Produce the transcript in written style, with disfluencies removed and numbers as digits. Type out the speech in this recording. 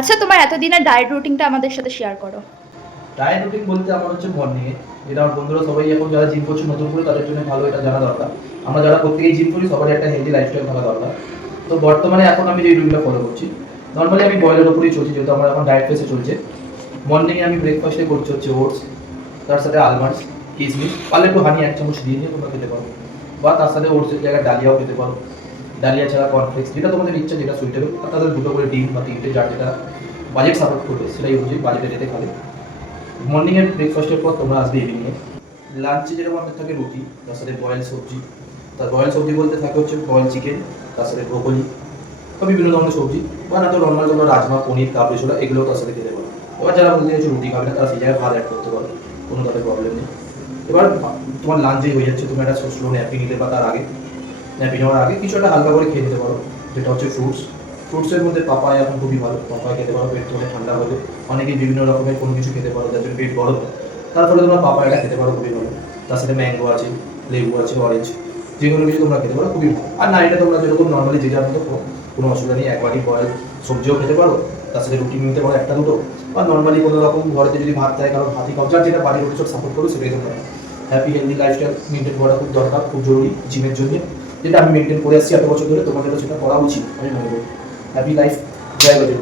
আচ্ছা, তোমার এতদিনের ডায়েট রুটিনটা আমাদের সাথে শেয়ার করো। ডায়েট রুটিন বলতে আমার হচ্ছে মর্নিংয়ে, যেটা আমার বন্ধুরা সবাই এখন যারা জিম করছে নতুন করে তাদের জন্য ভালো, এটা জানা দরকার। আমরা যারা প্রত্যেকেই জিম করি সবারই একটা হেলদি লাইফস্টাইল থাকা দরকার। তো বর্তমানে এখন আমি যে রুটিনটা ফলো করছি, নর্মালি আমি বয়েলের উপরেই চলছি, যেহেতু আমার এখন ডায়েট ফেসে চলছে। মর্নিংয়ে আমি ব্রেকফাস্টে করছি হচ্ছে ওটস, তার সাথে আলমন্ডস, কিশমিশ, পারলে একটু হানি 1 চামচ দিয়ে নিয়ে তোমরা খেতে পারো, বা তার সাথে ওটসের জায়গায় ডালিয়াও খেতে পারো। ডালিয়া ছাড়া কর্নফ্লেক্স, যেটা তোমাদের ইচ্ছা, যেটা সুইটেবল, আর তাদের দুটো করে ডিম বা তিনটে, যার যেটা বাজেট সাপোর্ট করবে সেটাই অনুযায়ী বাজেটে যেতে খাবে। মর্নিংয়ের ব্রেকফাস্টের পর তোমরা আসবে ইভিনিংয়ে। লাঞ্চে যেরকম আমাদের থাকে রুটি, তার সাথে বয়েল সবজি। তার বয়েল সবজি বলতে থাকে হচ্ছে বয়েল চিকেন, তার সাথে ব্রোকলি বা বিভিন্ন ধরনের সবজি, বা না তো নর্মাল তোমরা রাজমা, পনির, কাবলি ছোলা এগুলোও তার সাথে খেতে পারো। এবার যারা বলতে চাইছো রুটি খাবে না, তারা সেই জায়গায় ভাত অ্যাড করতে পারো, কোনো তাদের প্রবলেম নেই। এবার তোমার লাঞ্চেই হয়ে যাচ্ছে, তুমি একটা স্লো ন্যাপি নিতে, বা তার আগে ন্যাপি নেওয়ার আগে কিছু একটা হালকা করে খেয়ে নিতে পারো, যেটা হচ্ছে ফ্রুটস। ফ্রুটসের মধ্যে পাপায়া এখন খুবই ভালো, পাপায়া খেতে পারো, পেট তোমাদের ঠান্ডা হবে। অনেকেই বিভিন্ন রকমের কোনো কিছু খেতে পারো যার জন্য পেট গরম হয়, তার ফলে তোমরা পাপায়াটা খেতে পারো, খুবই ভালো। তার সাথে ম্যাঙ্গো আছে, লেবু আছে, অরেঞ্জ, যে কোনো কিছু তোমরা খেতে পারো, খুবই ভালো। আর না, এটা তোমরা যেরকম নর্মালি যে যার মতো কোনো অসুবিধা নেই, এক বাটি বয়েল সবজিও খেতে পারো, তার সাথে রুটি নিতে পারো একটা দুটো, বা নর্মালি কোনো রকম ঘরেতে যদি ভাত দেয়, কারণ ভাতই খাও, যার যেটা বাড়ির সব সাপোর্ট করো সেটাই তোমরা। হ্যাপি হেলদি লাইফস্টাইল মেনটেন করা খুব দরকার, খুব জরুরি জিমের জন্য, যেটা আমি মেনটেন করে আসছি এত বছর ধরে। তোমাদেরও সেটা করা উচিত আমি মনে করি। হ্যাপি লাইফ, জয় গরিব।